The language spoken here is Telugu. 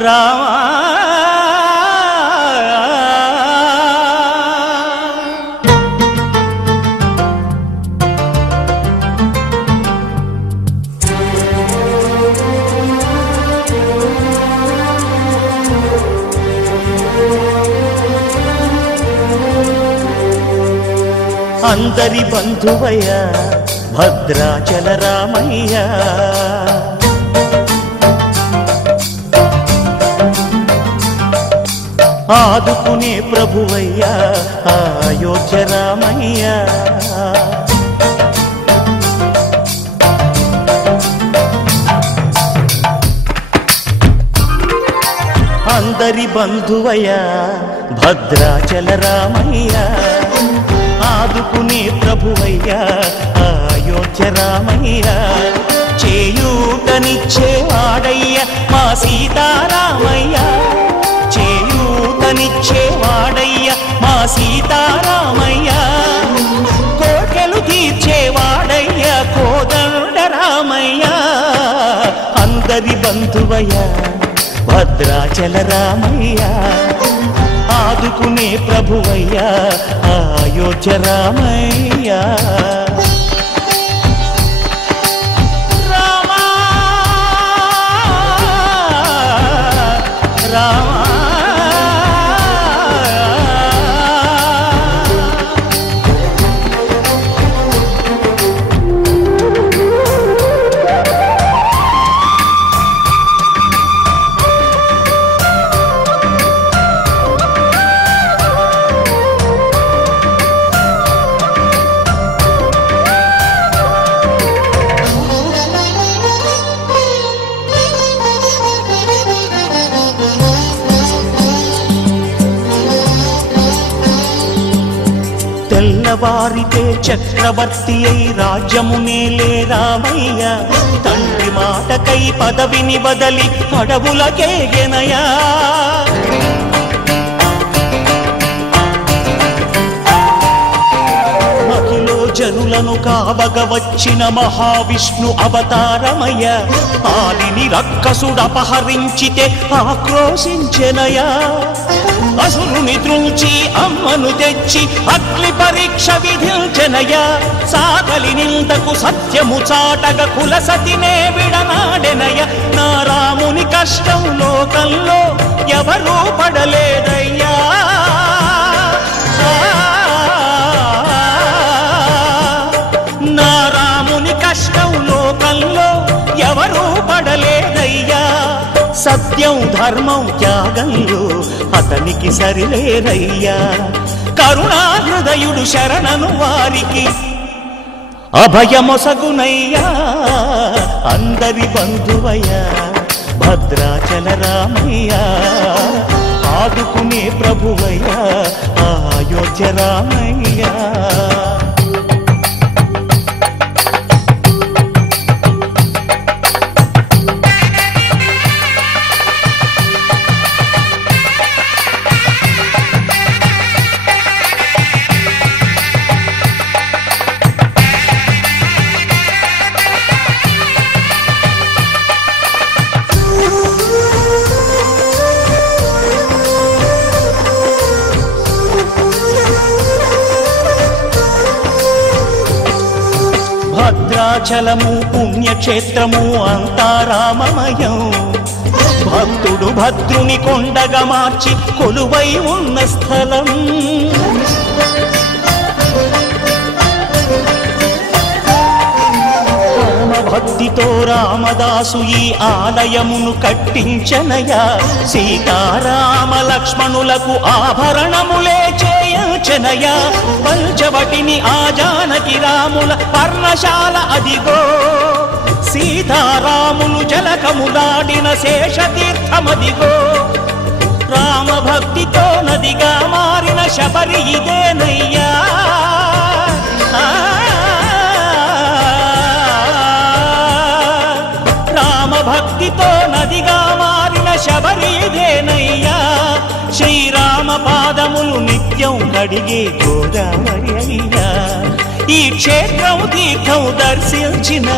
రామా అందరి బంధువయ్య భద్రాచల రామయ్య ఆదుకునే ప్రభువయ్య అయోధ్య రామయ్య అందరి బంధువయ్య భద్రాచల రామయ్య ఆదుకునే ప్రభువయ్య అయోధ్య రామయ్య చేయూతనిచ్చేవాడయ్య మా సీతారామయ్య చేయూతనిచ్చేవాడయ్య మా సీతారామయ్య కోర్కెలు తీర్చేవాడయ్య కోదండ రామయ్య అందరి బంధువయ్య భద్రాచల రామయ్య ఆదుకునే ప్రభువయ్య అయోధ్య రామయ్య రామా రామా తెల్లవారితే చక్రవర్తి అయి రాజ్యమునేలే రామయ్య తండ్రి మాటకై పదవిని బదలి అడవులకేగెనయా అఖిలో జనులను కావగ వచ్చిన మహావిష్ణు అవతారమయ్య ఆలిని రక్కసుడపహరించితే ఆక్రోశించెనయా అసురుని త్రుంచి అమ్మను తెచ్చి అగ్ని పరీక్ష విధించెనయా సాగలి నిందకు సత్యము చాటగ కులసతినే విడనాడెనయ నా రాముని కష్టం లోకంలో ఎవరూ పడలేదయ్యా నా రాముని కష్టం లోకంలో ఎవరూ పడలేదయ్యా సత్యం ధర్మం త్యాగంలో అతనికి సరిలేరయ్యా కరుణాహృదయుడు శరణను వారికి అభయమొసగునయ్యా అందరి బంధువయ్య భద్రాచల రామయ్య ఆదుకునే ప్రభువయ్య అయోధ్య రామయ్య భద్రాచలము పుణ్యక్షేత్రము అంతా రామమయం భక్తుడు భద్రుని కొండగా మార్చి కొలువై ఉన్న స్థలం భక్తితో రామదాసు ఈ ఆలయమును కట్టించనయా సీతారామ లక్ష్మణులకు ఆభరణములే చేయచనయా పంచవటిని ఆ జానకి రాముల పర్ణశాల అదిగో సీతారాములు జలకములాడిన శేషతీర్థమదిగో రామభక్తితో నదిగా మారిన శబరి ఇదేనయ్యా భక్తితో నదిగా మారిన శబరి ఇదేనయ్యా శ్రీరామ పాదములు నిత్యం కడిగే గోదావరి అయ్యా ఈ క్షేత్రం తీర్థం దర్శించిన